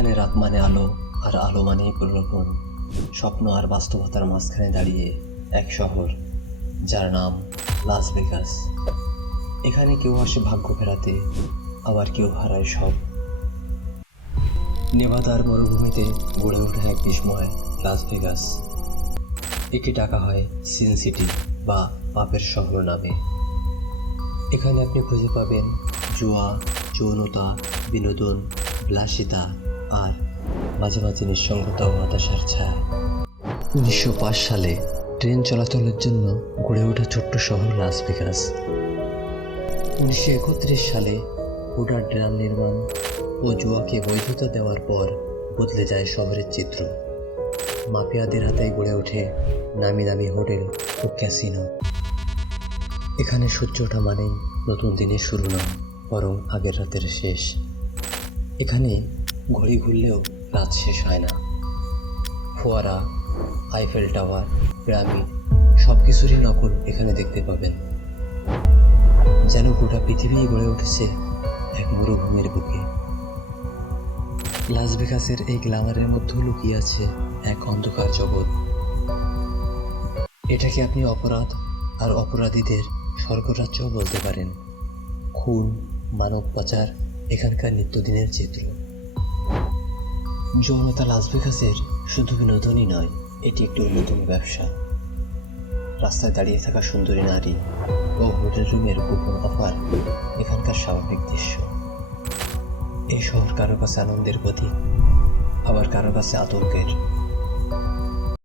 এখানে রাত মানে আলো আর আলো মানেই প্রলোভন স্বপ্ন আর বাস্তবতার মাঝখানে দাঁড়িয়ে এক শহর, যার নাম লাস ভেগাস এখানে কেউ আসে ভাগ্য ফেরাতে, আবার কেউ হারায় সব। নেভাদার মরুভূমিতে গড়ে ওঠা এক বিস্ময় লাস ভেগাস একে ডাকা হয় সিন সিটি বা পাপের শহর নামে। এখানে আপনি খুঁজে পাবেন জুয়া, যৌনতা, বিনোদন, বিলাসিতা আর মাঝে মাঝে নিঃসঙ্গতা ও হতাশার ছায়া। উনিশশো পাঁচ সালে ট্রেন চলাচলের জন্য গড়ে ওঠা ছোট্ট শহর লাস ভেগাস। উনিশশো একত্রিশ সালে হুডার ড্রাম নির্মাণ ও জুয়াকে বৈধতা দেওয়ার পর বদলে যায় শহরের চিত্র। মাফিয়াদের হাতে গড়ে ওঠে নামি দামি হোটেল ও ক্যাসিনো। এখানে সূর্য ওঠা মানেই নতুন দিনের শুরু নয়, বরং আগের রাতের শেষ। এখানে ঘড়ি ঘুরলেও রাত শেষ হয় না। ফোয়ারা, আইফেল টাওয়ার পিরামিড সব কিছুরই নকল এখানে দেখতে পাবেন। যেন গোটা পৃথিবী গড়ে উঠেছে এক মরুভূমির বুকে। লাস ভেগাসের এই গ্ল্যামারের মধ্যেও লুকিয়ে আছে এক অন্ধকার জগৎ। এটাকে আপনি অপরাধ আর অপরাধীদের স্বর্গরাজ্যও বলতে পারেন? খুন, মানব পাচার, এখানকার নিত্যদিনের চিত্র। যৌনতা লাস ভেগাসের শুধু বিনোদনই নয়, এটি একটি অন্যতম ব্যবসা। রাস্তায় দাঁড়িয়ে থাকা সুন্দরী নারী ও হোটেল রুমের গোপন অফার এখানকার স্বাভাবিক দৃশ্য। এই শহর কারও কাছে আনন্দের প্রতীক, আবার কারও কাছে আতঙ্কের